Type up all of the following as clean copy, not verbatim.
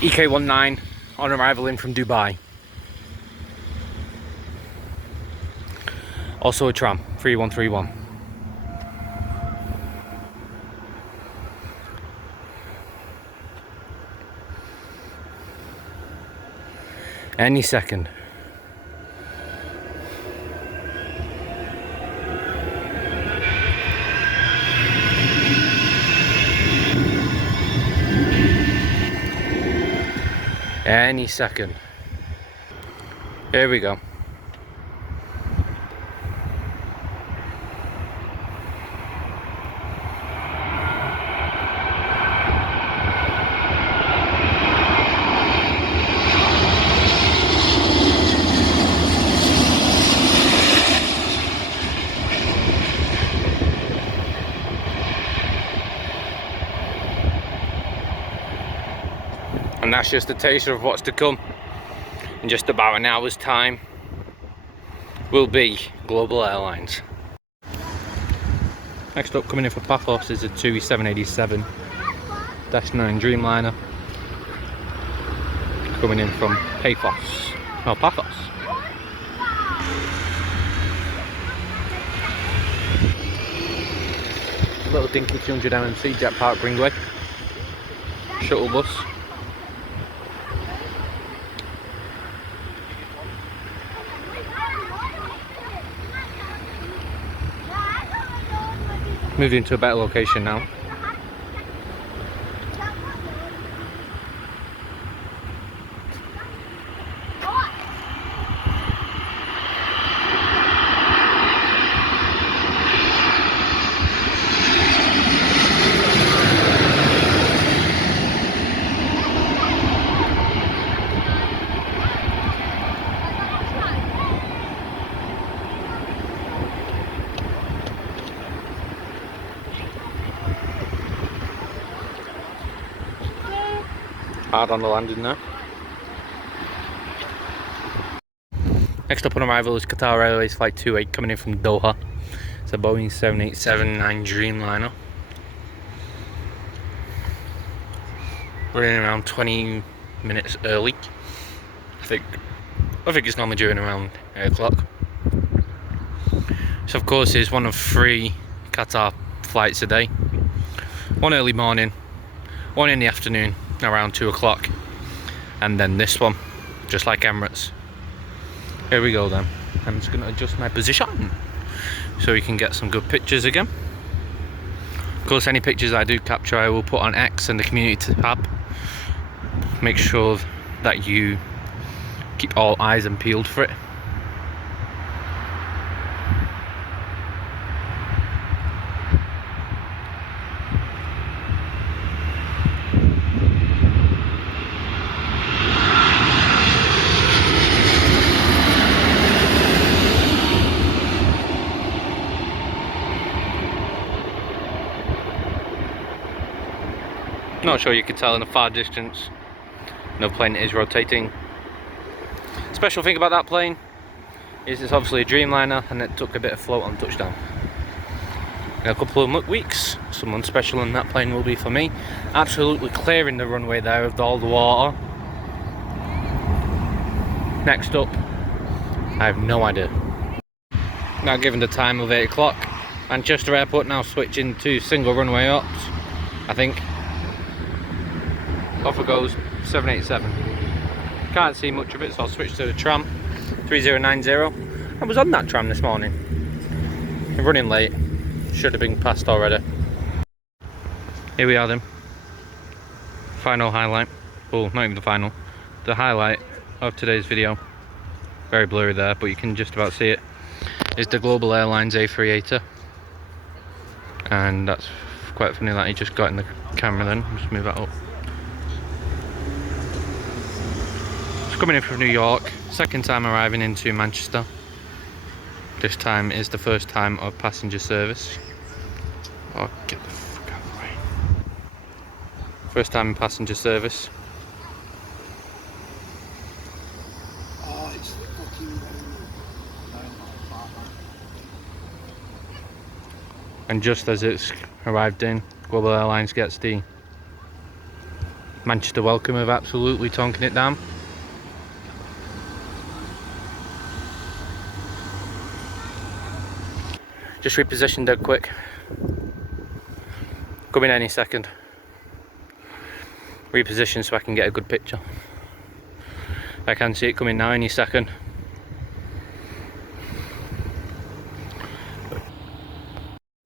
EK19 on arrival in from Dubai. Also a tram, 3131. Any second. Any second. Here we go. And that's just a taster of what's to come. In just about an hour's time will be Global Airlines. Next up, coming in for Paphos is a TUI 787-9 Dreamliner. Coming in from Paphos. No, Paphos. Little dinky 200 MMC Jet Park Greenway shuttle bus. Moving to a better location now. Hard on the landing there. Next up on arrival is Qatar Airways Flight 28 coming in from Doha. It's a Boeing 787-9 Dreamliner. We're in around 20 minutes early. I think it's normally due in around 8 o'clock. So of course it's one of 3 Qatar flights a day. One early morning, one in the afternoon around 2 o'clock, and then this one, just like Emirates. Here we go then. I'm just going to adjust my position so we can get some good pictures again. Of course, any pictures I do capture I will put on X and the community tab. Make sure that you keep all eyes and peeled for it. Not sure you can tell in the far distance, no plane is rotating. Special thing about that plane is it's obviously a Dreamliner and it took a bit of float on touchdown. In a couple of weeks, someone special in that plane will be for me. Absolutely clearing the runway there of all the water. Next up, I have no idea. Now given the time of 8 o'clock, Manchester Airport now switching to single runway ops, I think. Off it goes 787. Can't see much of it, so I'll switch to the tram 3090. I was on that tram this morning. I'm running late. Should have been passed already. Here we are then. Final highlight. Well, not even the final. The highlight of today's video. Very blurry there, but you can just about see it. Is the Global Airlines A380. And that's quite funny that he just got in the camera then. Just move that up. Coming in from New York, second time arriving into Manchester. This time is the first time of passenger service. Oh, get the fuck out of the way. First time in passenger service. Oh, it's fucking And just as it's arrived in, Global Airlines gets the Manchester Welcome have absolutely tonking it down. Just repositioned dead quick. Coming any second. Reposition so I can get a good picture. I can see it coming now any second.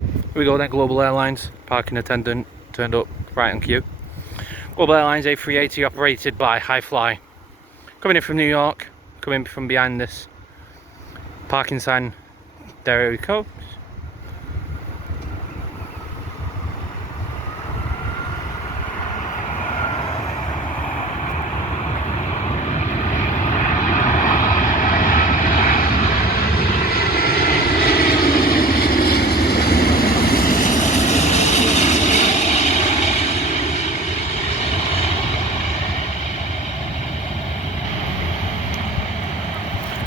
Here we go then, Global Airlines. Parking attendant turned up right on cue. Global Airlines A380 operated by Highfly. Coming in from New York, coming from behind this parking sign. There we go.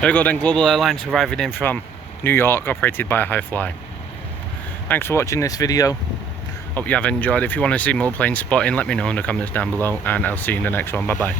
There we go then, Global Airlines arriving in from New York, operated by Highfly. Thanks for watching this video. Hope you have enjoyed. If you want to see more plane spotting, let me know in the comments down below, and I'll see you in the next one. Bye bye.